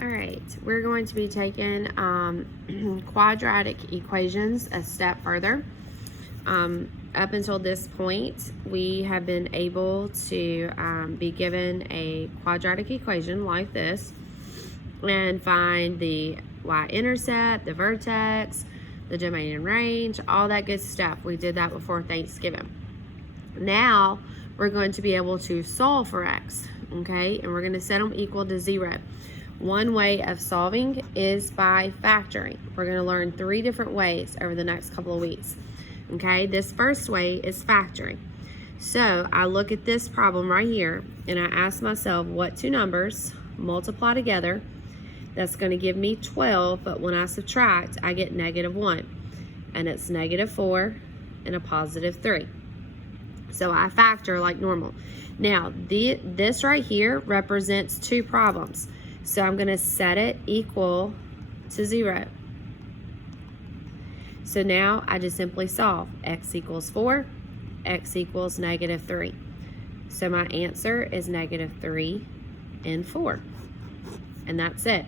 All right, we're going to be taking quadratic equations a step further. Up until this point, we have been able to be given a quadratic equation like this and find the y-intercept, the vertex, the domain and range, all that good stuff. We did that before Thanksgiving. Now, we're going to be able to solve for x, okay? And we're going to set them equal to 0. One way of solving is by factoring. We're going to learn 3 different ways over the next couple of weeks. Okay, this first way is factoring. So I look at this problem right here and I ask myself what 2 numbers multiply together. That's going to give me 12, but when I subtract, I get -1. And it's -4 and a +3. So I factor like normal. Now, this right here represents 2 problems. So I'm going to set it equal to 0. So now I just simply solve. X equals 4, x equals -3. So my answer is -3 and 4. And that's it.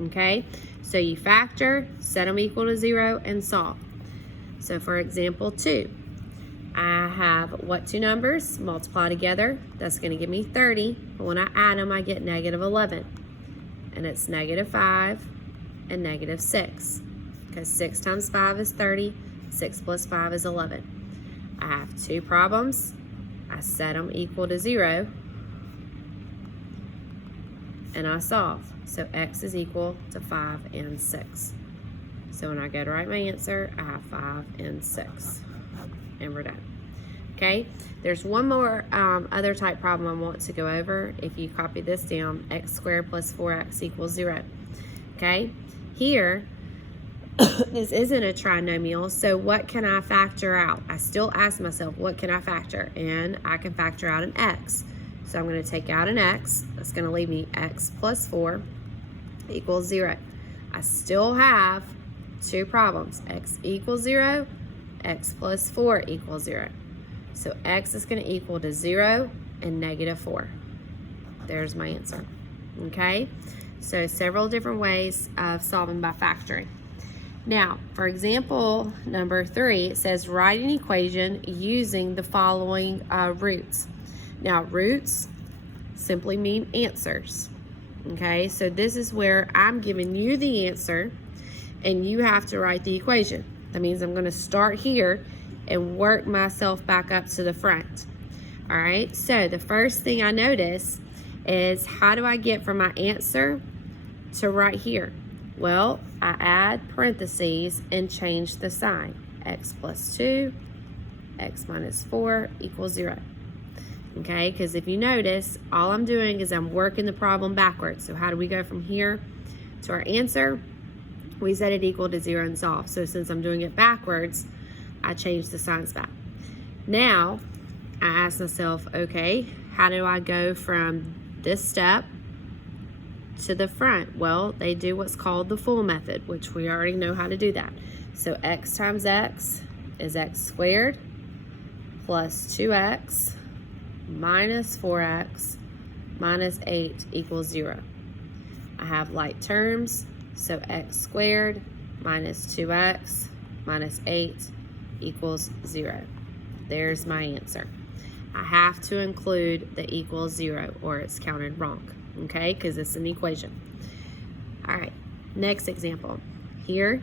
Okay? So you factor, set them equal to 0, and solve. So for example 2, I have what 2 numbers multiply together? That's going to give me 30. But when I add them, I get -11. And it's -5 and -6. Because 6 times 5 is 30, 6 plus 5 is 11. I have 2 problems. I set them equal to 0, and I solve. So x is equal to 5 and 6. So when I go to write my answer, I have 5 and 6. And we're done. Okay, there's one more other type problem I want to go over. If you copy this down, x squared plus 4x equals 0. Okay, here, this isn't a trinomial, so what can I factor out? I still ask myself, what can I factor? And I can factor out an x. So I'm going to take out an x. That's going to leave me x plus 4 equals 0. I still have 2 problems. X equals 0, x plus 4 equals 0. So x is going to equal to 0 and -4. There's my answer. Okay? So several different ways of solving by factoring. Now, for example, number 3, it says write an equation using the following roots. Now, roots simply mean answers. Okay, so this is where I'm giving you the answer and you have to write the equation. That means I'm going to start here and work myself back up to the front. All right, so the first thing I notice is how do I get from my answer to right here? Well, I add parentheses and change the sign. X plus 2, x minus 4 equals 0. Okay, because if you notice, all I'm doing is I'm working the problem backwards. So how do we go from here to our answer? We set it equal to 0 and solve. So since I'm doing it backwards, I change the signs back. Now, I ask myself, okay, how do I go from this step to the front? Well, they do what's called the full method, which we already know how to do that. So x times x is x squared plus 2x minus 4x minus 8 equals 0. I have like terms, so x squared minus 2x minus 8 equals 0. There's my answer. I have to include the equals 0 or it's counted wrong. Okay, because it's an equation. All right, next example. Here,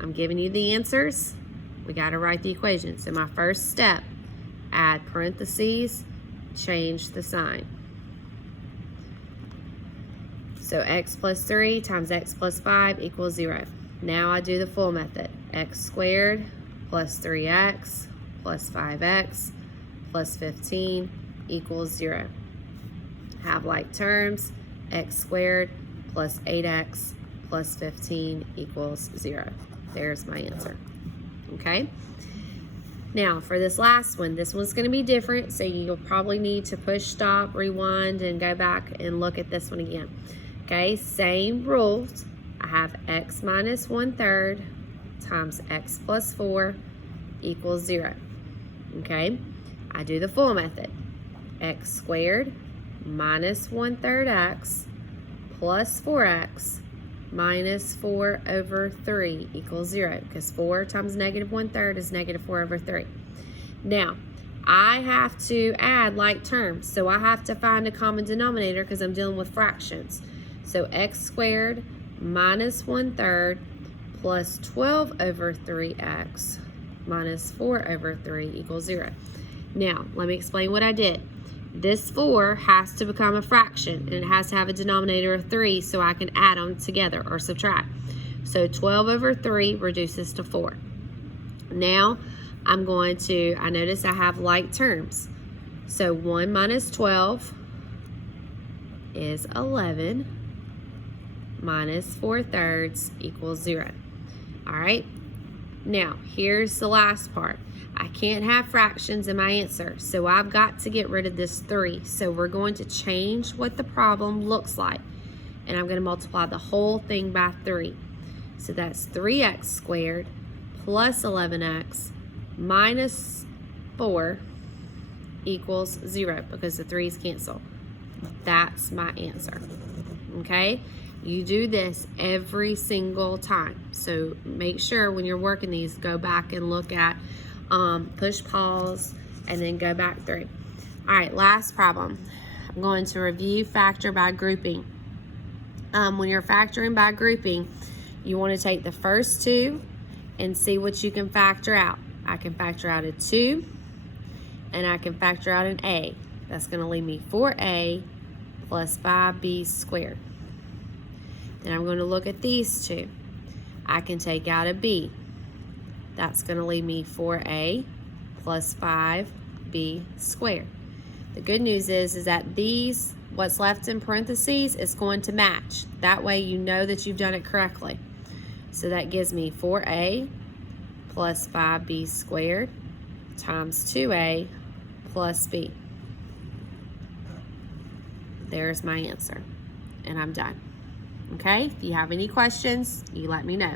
I'm giving you the answers. We got to write the equation. So my first step, add parentheses, change the sign. So x plus 3 times x plus 5 equals 0. Now I do the full method. X squared plus 3x plus 5x plus 15 equals 0. Have like terms, x squared plus 8x plus 15 equals 0. There's my answer. Okay? Now, for this last one, this one's going to be different, so you'll probably need to push stop, rewind, and go back and look at this one again. Okay, same rules. I have x minus 1/3 times x plus 4 equals 0. Okay, I do the full method. X squared minus 1/3 x plus 4x minus 4 over 3 equals 0, because 4 times negative 1/3 is negative 4 over 3. Now, I have to add like terms, so I have to find a common denominator because I'm dealing with fractions. So x squared minus 1/3 plus 12 over 3x minus 4 over 3 equals 0. Now, let me explain what I did. This 4 has to become a fraction, and it has to have a denominator of 3 so I can add them together or subtract. So 12 over 3 reduces to 4. Now, I'm going to, I notice I have like terms. So 1 minus 12 is 11 minus 4/3 equals 0. All right. Now, here's the last part. I can't have fractions in my answer, so I've got to get rid of this 3. So we're going to change what the problem looks like, and I'm going to multiply the whole thing by 3. So that's 3x squared plus 11x minus 4 equals 0, because the 3's cancel. That's my answer. Okay? You do this every single time. So make sure when you're working these, go back and look at, push pause, and then go back through. All right, last problem. I'm going to review factor by grouping. When you're factoring by grouping, you want to take the first two and see what you can factor out. I can factor out a 2, and I can factor out an a. That's going to leave me 4a plus 5b squared. Then I'm going to look at these two. I can take out a b. That's going to leave me 4a plus 5b squared. The good news is that these, what's left in parentheses, is going to match. That way you know that you've done it correctly. So that gives me 4a plus 5b squared times 2a plus b. There's my answer, and I'm done. Okay, if you have any questions, you let me know.